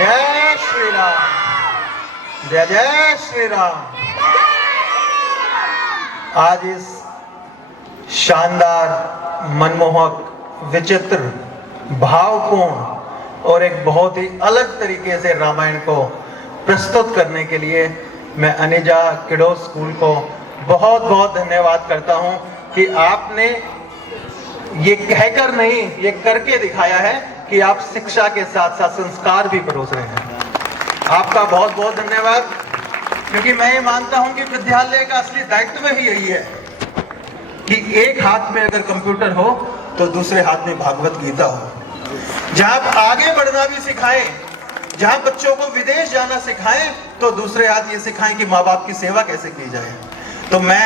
जय श्री राम, जय जय श्री राम। आज इस शानदार, मनमोहक, विचित्र, भावपूर्ण और एक बहुत ही अलग तरीके से रामायण को प्रस्तुत करने के लिए मैं अनेजा किडो स्कूल को बहुत बहुत धन्यवाद करता हूं कि आपने ये कहकर नहीं, ये करके दिखाया है कि आप शिक्षा के साथ साथ संस्कार भी परोस रहे हैं। आपका बहुत बहुत धन्यवाद, क्योंकि मैं ये मानता हूं कि विद्यालय का असली दायित्व ही यही है कि एक हाथ में अगर कंप्यूटर हो तो दूसरे हाथ में भागवत गीता हो। जहां आप आगे बढ़ना भी सिखाएं, जहां बच्चों को विदेश जाना सिखाएं, तो दूसरे हाथ ये सिखाएं कि माँ बाप की सेवा कैसे की जाए। तो मैं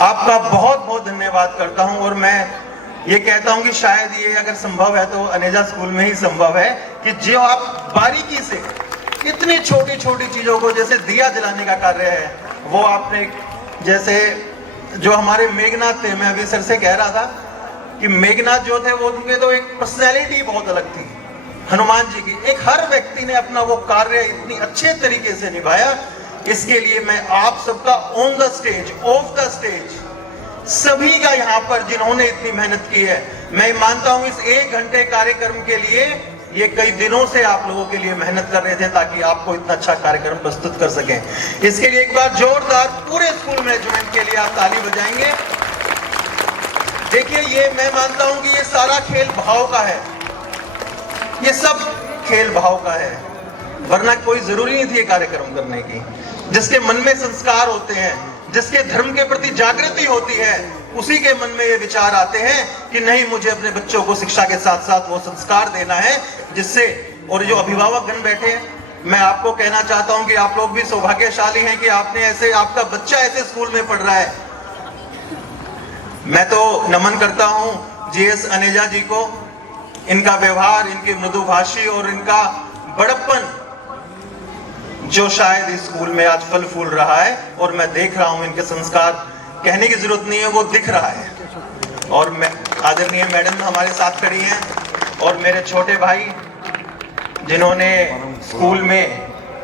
आपका बहुत बहुत धन्यवाद करता हूं और मैं ये कहता हूं कि शायद ये अगर संभव है तो अनेजा स्कूल में ही संभव है कि जो आप बारीकी से इतनी छोटी छोटी चीजों को, जैसे दिया जलाने का कार्य है, वो आपने, जैसे जो हमारे मेघनाथ थे, मैं अभी सर से कह रहा था कि मेघनाथ जो थे वो उनके तो एक पर्सनैलिटी बहुत अलग थी, हनुमान जी की। एक हर व्यक्ति ने अपना वो कार्य इतनी अच्छे तरीके से निभाया। इसके लिए मैं आप सबका on the stage, of the stage, सभी का यहाँ पर जिन्होंने इतनी मेहनत की है, मैं मानता हूं इस 1 घंटे कार्यक्रम के लिए ये कई दिनों से आप लोगों के लिए मेहनत कर रहे थे ताकि आपको इतना अच्छा कार्यक्रम प्रस्तुत कर सकें। इसके लिए एक बार जोरदार पूरे स्कूल मैनेजमेंट के लिए आप ताली बजाएंगे। देखिए, ये मैं मानता हूं कि ये सारा खेल भाव का है, ये सब खेल भाव का है, वरना कोई जरूरी नहीं थी ये कार्यक्रम करने की। जिसके मन में संस्कार होते हैं, जिसके धर्म के प्रति जागृति होती है, उसी के मन में ये विचार आते हैं कि नहीं, मुझे अपने बच्चों को शिक्षा के साथ साथ वो संस्कार देना है जिससे। और जो अभिभावक गण बैठे हैं, मैं आपको कहना चाहता हूं कि आप लोग भी सौभाग्यशाली हैं कि आपने ऐसे, आपका बच्चा ऐसे स्कूल में पढ़ रहा है। मैं तो नमन करता हूं जीएस अनेजा जी को, इनका व्यवहार, इनकी मृदुभाषी और इनका बड़प्पन जो शायद इस स्कूल में आज फल फूल रहा है। और मैं देख रहा हूं इनके संस्कार, कहने की जरूरत नहीं है, वो दिख रहा है। और मैं, आदरणीय मैडम हमारे साथ खड़ी हैं, और मेरे छोटे भाई जिन्होंने स्कूल में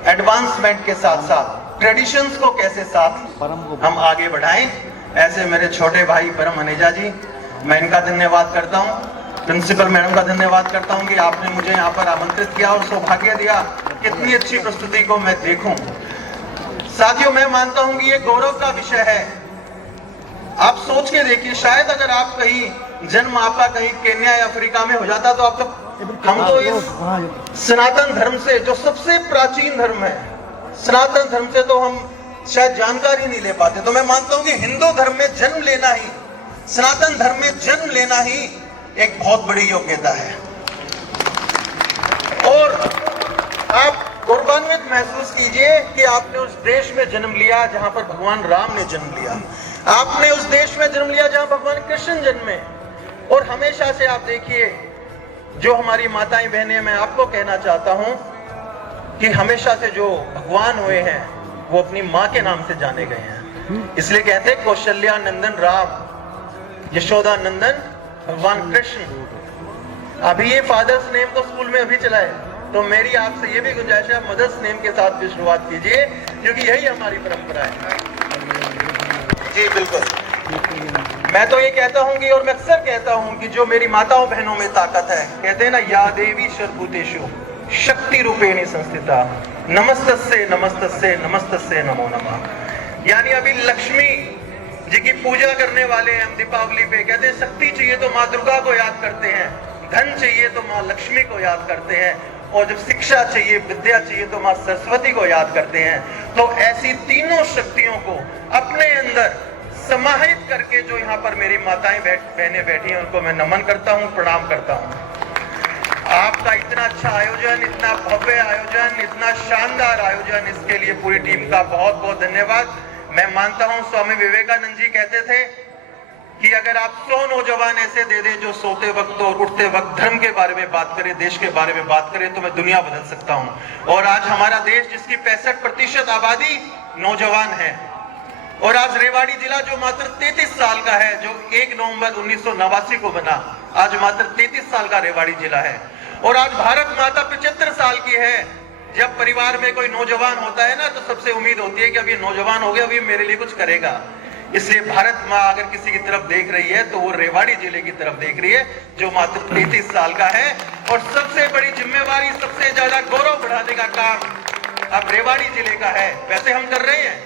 एडवांसमेंट के साथ साथ ट्रेडिशंस को कैसे साथ हम आगे बढ़ाएं, ऐसे मेरे छोटे भाई परम अनेजा जी, मैं इनका धन्यवाद करता हूं। प्रिंसिपल मैडम का धन्यवाद करता हूं कि आपने मुझे यहाँ पर आमंत्रित किया और सौभाग्य दिया कितनी अच्छी प्रस्तुति को मैं देखूं। साथियों, मैं मानता हूं कि ये गौरव का विषय है। आप सोच के देखिए, शायद अगर आप कहीं जन्म आपका कहीं केन्या या अफ्रीका में हो जाता तो आप तो, हम तो इस सनातन धर्म से, जो सबसे प्राचीन धर्म है, सनातन धर्म से तो हम शायद जानकारी नहीं ले पाते। तो मैं मानता हूं कि हिंदू धर्म में जन्म लेना ही, सनातन धर्म में जन्म लेना ही एक बहुत बड़ी योग्यता है। और आप गौरवान्वित महसूस कीजिए कि आपने उस देश में जन्म लिया जहां पर भगवान राम ने जन्म लिया। आपने उस देश में जन्म लिया जहां भगवान कृष्ण जन्मे। और हमेशा से आप देखिए, जो हमारी माताएं बहनें, मैं आपको कहना चाहता हूं कि हमेशा से जो भगवान हुए हैं वो अपनी माँ के नाम से जाने गए हैं। इसलिए कहते हैं कौशल्या नंदन राम, यशोदा नंदन भगवान कृष्ण। अभी ये फादर्स नेम तो स्कूल में अभी चला है, तो मेरी आपसे ये भी गुंजाइश है, मदर्स नेम के साथ भी शुरुआत कीजिए, क्योंकि यही हमारी परंपरा है। जी बिल्कुल, मैं तो ये कहता हूँ कि, और मैं अक्सर कहता हूँ कि जो मेरी माताओं बहनों में ताकत है, कहते हैं ना, या देवी सर्वभूतेषु शक्ति रूपेण संस्थिता, नमस्तस्ये नमस्तस्ये नमस्तस्ये नमो नमः। यानी अभी लक्ष्मी जी की पूजा करने वाले हैं हम दीपावली पे, कहते हैं शक्ति चाहिए तो माँ दुर्गा को याद करते हैं, धन चाहिए तो माँ लक्ष्मी को याद करते हैं, और जब शिक्षा चाहिए, विद्या चाहिए तो माँ सरस्वती को याद करते हैं। तो ऐसी तीनों शक्तियों को अपने अंदर समाहित करके जो यहाँ पर मेरी माताएं बहनें बैठी हैं, उनको मैं नमन करता हूँ, प्रणाम करता हूँ। आपका इतना अच्छा आयोजन, इतना भव्य आयोजन, इतना शानदार आयोजन, इसके लिए पूरी टीम का बहुत बहुत धन्यवाद। मैं मानता हूं स्वामी विवेकानंद जी कहते थे कि अगर आप 100 नौजवान ऐसे दे दें जो सोते वक्त और उठते वक्त धर्म के बारे में बात करें, देश के बारे में बात करें, तो मैं दुनिया बदल सकता हूं। और आज हमारा देश, जिसकी 65% आबादी नौजवान है, और आज रेवाड़ी जिला जो मात्र 33 साल का है, जो 1 नवंबर 1989 को बना, आज मात्र 33 साल का रेवाड़ी जिला है। और आज भारत माता 75 साल की है, जब परिवार में कोई नौजवान होता है ना, तो सबसे उम्मीद होती है कि अब ये नौजवान हो गया, अब ये मेरे लिए कुछ करेगा। इसलिए भारत माँ अगर किसी की तरफ देख रही है तो वो रेवाड़ी जिले की तरफ देख रही है, जो मात्र 33 साल का है, और सबसे बड़ी जिम्मेवारी, सबसे ज्यादा गौरव बढ़ाने का काम अब रेवाड़ी जिले का है। वैसे हम कर रहे हैं,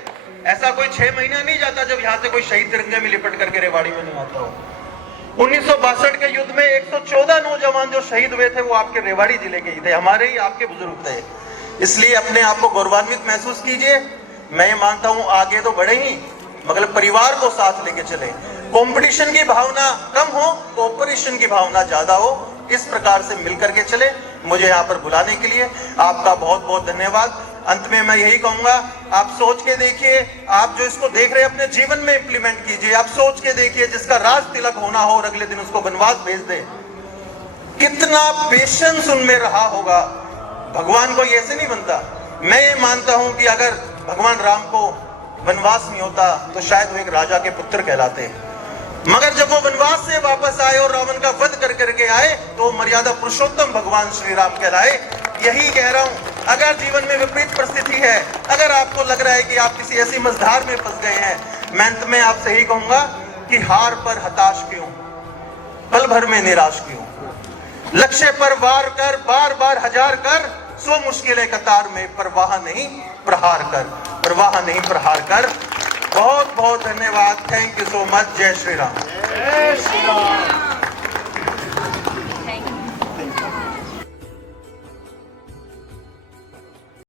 ऐसा कोई 6 महीना नहीं जाता जब यहाँ से कोई शहीद तिरंगे में लिपट करके रेवाड़ी में नहीं आता हो। 1962 के युद्ध में 114 नौजवान जो शहीद हुए थे वो आपके रेवाड़ी जिले के ही थे, हमारे ही आपके बुजुर्ग थे। इसलिए अपने आप को गौरवान्वित महसूस कीजिए। मैं ये मानता हूं आगे तो बढ़े ही, मगर परिवार को साथ लेके चले। कंपटीशन की भावना कम हो, कोऑपरेशन की भावना ज्यादा हो, इस प्रकार से मिलकर के चले। मुझे यहाँ पर बुलाने के लिए आपका बहुत बहुत धन्यवाद। अंत में मैं यही कहूंगा, आप सोच के देखिए, आप जो इसको देख रहे हैं अपने जीवन में इंप्लीमेंट कीजिए। आप सोच के देखिए, जिसका राज तिलक होना हो और अगले दिन उसको वनवास भेज दे, कितना पेशेंस उनमें रहा होगा। भगवान कोई ऐसे नहीं बनता। मैं ये मानता हूं कि अगर भगवान राम को वनवास नहीं होता तो शायद वो एक राजा के पुत्र कहलाते, मगर जब वो वनवास से वापस आए और रावण का वध कर करके आए तो मर्यादा पुरुषोत्तम भगवान श्री राम कहलाए। यही कह रहा हूं, अगर जीवन में विपरीत परिस्थिति है, अगर आपको लग रहा है कि आप किसी ऐसी मझधार में फंस गए हैं, मैं अंत में आपसे यही कहूंगा कि हार पर हताश क्यों, पल भर में निराश क्यों, लक्ष्य पर वार कर, बार बार हजार कर, सो मुश्किलें कतार में परवाह नहीं प्रहार कर, परवाह नहीं प्रहार कर। बहुत बहुत धन्यवाद। Thank you so much. जय श्री राम।